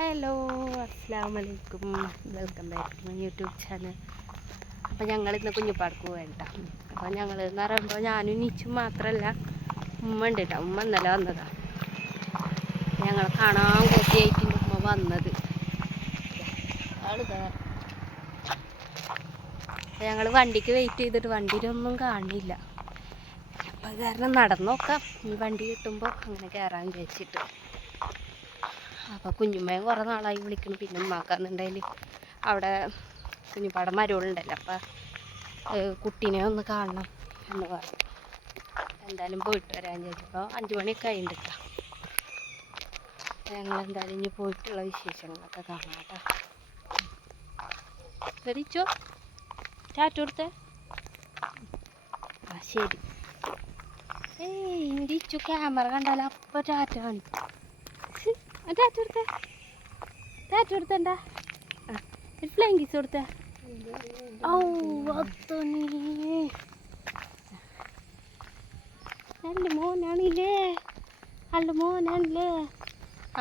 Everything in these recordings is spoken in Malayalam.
ഹലോ, അസ്സലാമലൈക്കും. Welcome back to my YouTube channel. അപ്പോൾ ഞങ്ങളിന്ന് കുഞ്ഞിപ്പാടക്ക് പോവേണ്ട. അപ്പോൾ ഞങ്ങൾ എന്ന് പറയുമ്പോൾ ഞാനും നീച്ചും മാത്രമല്ല, ഉമ്മ ഉണ്ട് കേട്ടോ. ഉമ്മ ഇന്നലെ വന്നതാണ്. ഞങ്ങൾ കാണാൻ കൊതിയായിട്ടുണ്ട് ഉമ്മ വന്നത്. ഞങ്ങൾ വണ്ടിക്ക് വെയിറ്റ് ചെയ്തിട്ട് വണ്ടിയിലൊന്നും കാണില്ല. അപ്പോൾ അത് കാരണം നടന്നു നോക്കാം. ഈ വണ്ടി കിട്ടുമ്പോൾ അങ്ങനെ കയറാൻ വിചാരിച്ചിട്ട്. അപ്പോൾ കുഞ്ഞുമ്മയും കുറേ നാളായി വിളിക്കണം. പിന്നെ ഉമ്മാക്കാന്നുണ്ടെങ്കിൽ അവിടെ കുഞ്ഞിപ്പാടം മരവുണ്ടല്ലോ, അപ്പം കുട്ടീനെ ഒന്ന് കാണണം എന്ന് പറഞ്ഞു. എന്തായാലും പോയിട്ട് വരാൻ ചോദിച്ചപ്പോൾ 5 മണിയൊക്കെ ആയിട്ടുണ്ട്. ഞങ്ങൾ എന്തായാലും ഇനി പോയിട്ടുള്ള വിശേഷങ്ങളൊക്കെ കാണാം കേട്ടോ. ശരിച്ചോ ടാറ്റ കൊടുത്തേ. ആ ശരി. ഇരിച്ചു ക്യാമറ കണ്ടാലും അപ്പം ടാറ്റ കാണിക്കും. ടാറ്റ കൊടുത്തേ, ടാറ്റ കൊടുത്തണ്ട. ഒരു ഫ്ലൈങ് കിസ് കൊടുത്തേ. ഓ അത്തനീ നല്ല മോനാണില്ലേ, നല്ല മോനാണല്ലേ.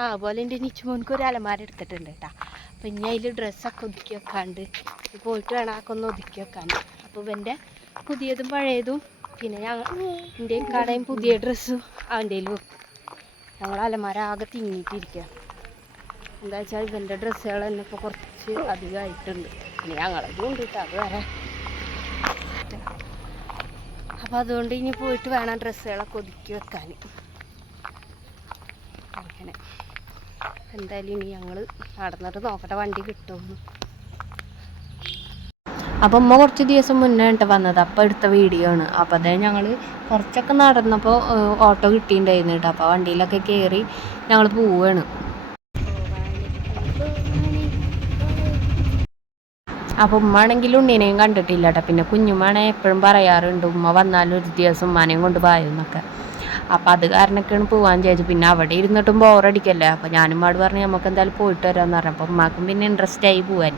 അതുപോലെ എൻ്റെ നിച്ചു മോനക്ക് ഒരു അലമാര എടുത്തിട്ടുണ്ട് കേട്ടോ. അപ്പം ഇനി അതിൽ ഡ്രസ്സൊക്കെ ഒതുക്കി വെക്കാണ്ട് പോയിട്ട് വേണം ആക്കെ ഒന്ന് ഒതുക്കി വെക്കാണ്ട്. അപ്പോൾ ഇവൻ്റെ പുതിയതും പഴയതും പിന്നെ എൻ്റെ കടയും പുതിയ ഡ്രസ്സും അവൻ്റെ വെക്കും. ഞങ്ങൾ അലമാര ആകെ തിങ്ങിയിട്ടിരിക്കുക. എന്താ വെച്ചാൽ ഇവൻ്റെ ഡ്രസ്സുകൾ തന്നെ ഇപ്പോൾ കുറച്ച് അധികമായിട്ടുണ്ട്. പിന്നെ ഞങ്ങളതും ഉണ്ട് കേട്ടോ, അത് വേറെ. അപ്പോൾ അതുകൊണ്ട് ഇനി പോയിട്ട് വേണം ഡ്രസ്സുകളൊക്കെ ഒതുക്കി വെക്കാൻ. അങ്ങനെ എന്തായാലും ഇനി ഞങ്ങൾ നടന്നിട്ട് നോക്കട്ടെ വണ്ടി കിട്ടുമെന്ന്. അപ്പം ഉമ്മ കുറച്ച് ദിവസം മുന്നേ കേട്ടോ വന്നത്, അപ്പം എടുത്ത വീഡിയോ ആണ്. അപ്പം അതേ ഞങ്ങൾ കുറച്ചൊക്കെ നടന്നപ്പോൾ ഓട്ടോ കിട്ടിയിട്ടുണ്ടായിരുന്നു കേട്ടോ. അപ്പോൾ വണ്ടിയിലൊക്കെ കയറി ഞങ്ങൾ പോവുകയാണ്. അപ്പോൾ ഉമ്മ ആണെങ്കിലും ഉണ്ണീനെയും കണ്ടിട്ടില്ല കേട്ടോ. പിന്നെ കുഞ്ഞുമ്മാണെ എപ്പോഴും പറയാറുണ്ട് ഉമ്മ വന്നാലും ഒരു ദിവസം ഉമ്മാനെയും കൊണ്ട് പോയെന്നൊക്കെ. അപ്പോൾ അത് കാരണമൊക്കെയാണ് പോകാൻ ചോദിച്ചു. പിന്നെ അവിടെ ഇരുന്നിട്ടും ബോറടിക്കല്ലേ. അപ്പോൾ ഞാനും പാട് പറഞ്ഞ് നമുക്ക് എന്തായാലും പോയിട്ട് വരാമെന്ന് പറഞ്ഞു. അപ്പോൾ ഉമ്മാക്കും പിന്നെ ഇൻട്രസ്റ്റ് ആയി പോകാൻ.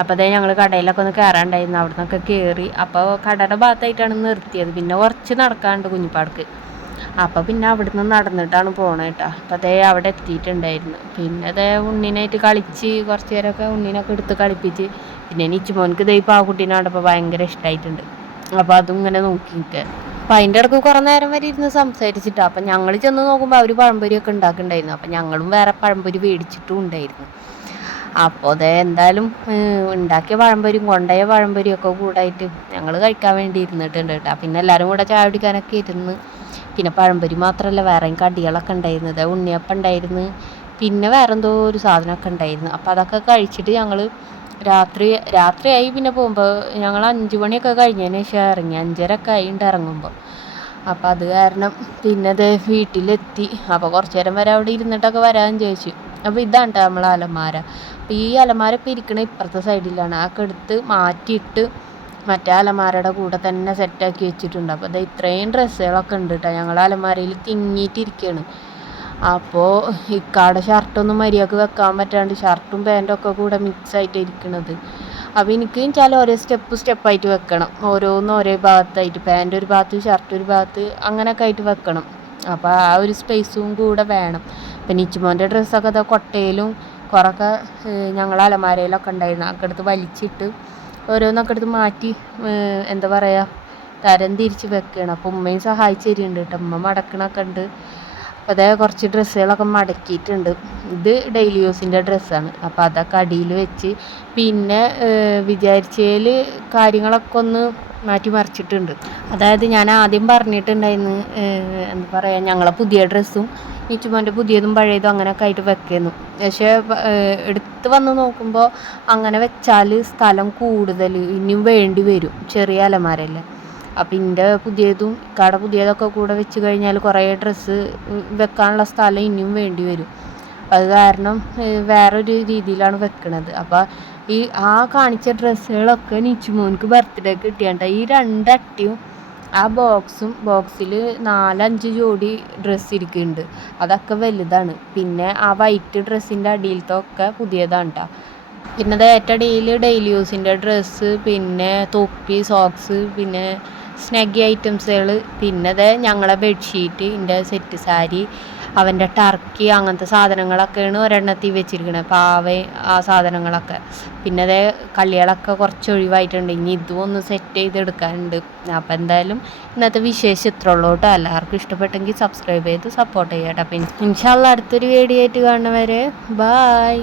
അപ്പോൾ അതേ ഞങ്ങൾ കടയിലൊക്കെ ഒന്ന് കയറാണ്ടായിരുന്നു. അവിടെ നിന്നൊക്കെ കയറി. അപ്പോൾ കടയുടെ ഭാഗത്തായിട്ടാണ് നിർത്തിയത്. പിന്നെ കുറച്ച് നടക്കാണ്ട് കുഞ്ഞിപ്പാടക്ക്. അപ്പോൾ പിന്നെ അവിടെ നിന്ന് നടന്നിട്ടാണ് പോകണത് കേട്ടോ. അപ്പോൾ അതേ അവിടെ എത്തിയിട്ടുണ്ടായിരുന്നു. പിന്നെ അതേ ഉണ്ണീനായിട്ട് കളിച്ച് കുറച്ച് നേരമൊക്കെ ഉണ്ണീനൊക്കെ എടുത്ത് കളിപ്പിച്ച്. പിന്നെ നിച്ചു മോനക്ക് ഇതേ ഇപ്പോൾ ആ കുട്ടീനെ കണ്ടപ്പോൾ ഭയങ്കര ഇഷ്ടമായിട്ടുണ്ട്. അപ്പോൾ അതും ഇങ്ങനെ നോക്കി നിൽക്കുക. അപ്പം അതിൻ്റെ ഇടയ്ക്ക് കുറേ നേരം വരെ ഇരുന്ന് സംസാരിച്ചിട്ടാണ്. അപ്പം ഞങ്ങൾ ചെന്ന് നോക്കുമ്പോൾ അവർ പഴംപൊരിയൊക്കെ ഉണ്ടാക്കുന്നുണ്ടായിരുന്നു. അപ്പം ഞങ്ങളും വേറെ പഴംപൊരി മേടിച്ചിട്ടും ഉണ്ടായിരുന്നു. അപ്പോൾ അതേ എന്തായാലും ഉണ്ടാക്കിയ പഴംപൊരിയും കൊണ്ടുപോയ പഴംപൊരിയൊക്കെ കൂടായിട്ട് ഞങ്ങൾ കഴിക്കാൻ വേണ്ടി ഇരുന്നിട്ടുണ്ട് കേട്ടോ. പിന്നെ എല്ലാവരും കൂടെ ചായ കുടിക്കാനൊക്കെ ഇരുന്ന്. പിന്നെ പഴംപൊരി മാത്രമല്ല വേറെയും കടികളൊക്കെ ഉണ്ടായിരുന്നത്. ഉണ്ണിയപ്പം ഉണ്ടായിരുന്നു, പിന്നെ വേറെ എന്തോ ഒരു സാധനമൊക്കെ ഉണ്ടായിരുന്നു. അപ്പോൾ അതൊക്കെ കഴിച്ചിട്ട് ഞങ്ങൾ രാത്രിയായി. പിന്നെ പോകുമ്പോൾ ഞങ്ങൾ 5 മണിയൊക്കെ കഴിഞ്ഞതിന് ശേഷം ഇറങ്ങി. 5:30 ആയിട്ട് ഇറങ്ങുമ്പോൾ. അപ്പോൾ അത് കാരണം പിന്നെ അത് വീട്ടിലെത്തി. അപ്പോൾ കുറച്ച് നേരം വരെ അവിടെ ഇരുന്നിട്ടൊക്കെ വരാമെന്ന് ചോദിച്ചു. അപ്പോൾ ഇതാണ് കേട്ടോ നമ്മളെ അലമാര. അപ്പോൾ ഈ അലമാര ഇപ്പോൾ ഇരിക്കണ ഇപ്പുറത്തെ സൈഡിലാണ്. അതൊക്കെ എടുത്ത് മാറ്റിയിട്ട് മറ്റേ അലമാരയുടെ കൂടെ തന്നെ സെറ്റാക്കി വെച്ചിട്ടുണ്ട്. അപ്പോൾ അത് ഇത്രയും ഡ്രസ്സുകളൊക്കെ ഉണ്ട് കേട്ടോ. ഞങ്ങൾ അലമാരയിൽ തിങ്ങിയിട്ടിരിക്കുകയാണ്. അപ്പോൾ ഇക്കാടെ ഷർട്ടൊന്നും മര്യാദക്ക് വെക്കാൻ പറ്റാണ്ട് ഷർട്ടും പാൻറ്റും ഒക്കെ കൂടെ മിക്സ് ആയിട്ട് ഇരിക്കണത്. അപ്പോൾ എനിക്ക് വെച്ചാൽ ഓരോ സ്റ്റെപ്പായിട്ട് വെക്കണം. ഓരോന്നും ഒരേ ഭാഗത്തായിട്ട്, പാൻറ്റ് ഒരു ഭാഗത്ത് ഷർട്ട് ഒരു ഭാഗത്ത് അങ്ങനെയൊക്കെ ആയിട്ട് വെക്കണം. അപ്പോൾ ആ ഒരു സ്പേസും കൂടെ വേണം. പിന്നെ നിച്ചുമോൻ്റെ ഡ്രസ്സൊക്കെ അതാ കൊട്ടയിലും കുറേയൊക്കെ ഞങ്ങൾ അലമാരയിലൊക്കെ ഉണ്ടായിരുന്നു. അതൊക്കെ എടുത്ത് വലിച്ചിട്ട് ഓരോന്നൊക്കെ എടുത്ത് മാറ്റി എന്താ പറയുക തരം തിരിച്ച് വെക്കുകയാണ്. അപ്പോൾ ഉമ്മയും സഹായിച്ച് തരുന്നുണ്ട് കേട്ടോ. ഉമ്മ മടക്കണൊക്കെ ഉണ്ട്. അപ്പോൾ അതേ കുറച്ച് ഡ്രസ്സുകളൊക്കെ മടക്കിയിട്ടുണ്ട്. ഇത് ഡെയിലി യൂസിൻ്റെ ഡ്രസ്സാണ്. അപ്പോൾ അതൊക്കെ അടിയിൽ വെച്ച് പിന്നെ വിചാരിച്ചതിൽ കാര്യങ്ങളൊക്കെ ഒന്ന് മാറ്റി മറിച്ചിട്ടുണ്ട്. അതായത് ഞാൻ ആദ്യം പറഞ്ഞിട്ടുണ്ടായിരുന്നു എന്താ പറയുക ഞങ്ങളെ പുതിയ ഡ്രസ്സും നിച്ചുമോൻ്റെ പുതിയതും പഴയതും അങ്ങനെയൊക്കെ ആയിട്ട് വെക്കുന്നു. പക്ഷേ എടുത്ത് വന്ന് നോക്കുമ്പോൾ അങ്ങനെ വെച്ചാൽ സ്ഥലം കൂടുതൽ ഇനിയും വേണ്ടി വരും, ചെറിയ അലമാരല്ലേ. അപ്പം എൻ്റെ പുതിയതും കട പുതിയതൊക്കെ കൂടെ വെച്ച് കഴിഞ്ഞാൽ കുറേ ഡ്രസ്സ് വെക്കാനുള്ള സ്ഥലം ഇനിയും വേണ്ടി വരും. അത് കാരണം വേറൊരു രീതിയിലാണ് വെക്കണത്. അപ്പോൾ ഈ കാണിച്ച ഡ്രസ്സുകളൊക്കെ നിച്ചുമോനിക്ക് ബർത്ത്ഡേക്ക് കിട്ടിയാണ്ട് ഈ 2 അട്ടിയും ആ ബോക്സിൽ 4-5 ജോഡി ഡ്രസ്സ് ഇരിക്കുന്നുണ്ട്. അതൊക്കെ വലുതാണ്. പിന്നെ ആ വൈറ്റ് ഡ്രസ്സിൻ്റെ അടിയിലത്തൊക്കെ പുതിയതാണ് കേട്ടോ. പിന്നെ അത് ഏറ്റവും ഡെയിലി യൂസിൻ്റെ ഡ്രസ്സ്, പിന്നെ തൊപ്പി, സോക്സ്, പിന്നെ സ്നഗ്ഗി ഐറ്റംസുകൾ, പിന്നെ അത് ഞങ്ങളെ ബെഡ്ഷീറ്റ്, എൻ്റെ സെറ്റ് സാരി, അവൻ്റെ ടർക്കി അങ്ങനത്തെ സാധനങ്ങളൊക്കെയാണ് ഒരെണ്ണത്തിൽ വെച്ചിരിക്കുന്നത്. പാവ ആ സാധനങ്ങളൊക്കെ. പിന്നെ അതേ കളികളൊക്കെ കുറച്ച് ഒഴിവായിട്ടുണ്ട്. ഇനി ഇതും ഒന്ന് സെറ്റ് ചെയ്തെടുക്കാനുണ്ട്. അപ്പോൾ എന്തായാലും ഇന്നത്തെ വിശേഷം ഇത്ര ഉള്ളൂ കേട്ടോ. എല്ലാവർക്കും ഇഷ്ടപ്പെട്ടെങ്കിൽ സബ്സ്ക്രൈബ് ചെയ്ത് സപ്പോർട്ട് ചെയ്യാം കേട്ടോ. പിന്നെ ഇൻഷാ അല്ലാഹ് അടുത്തൊരു വീഡിയോ ആയിട്ട് കാണുന്നവരെ ബായ്.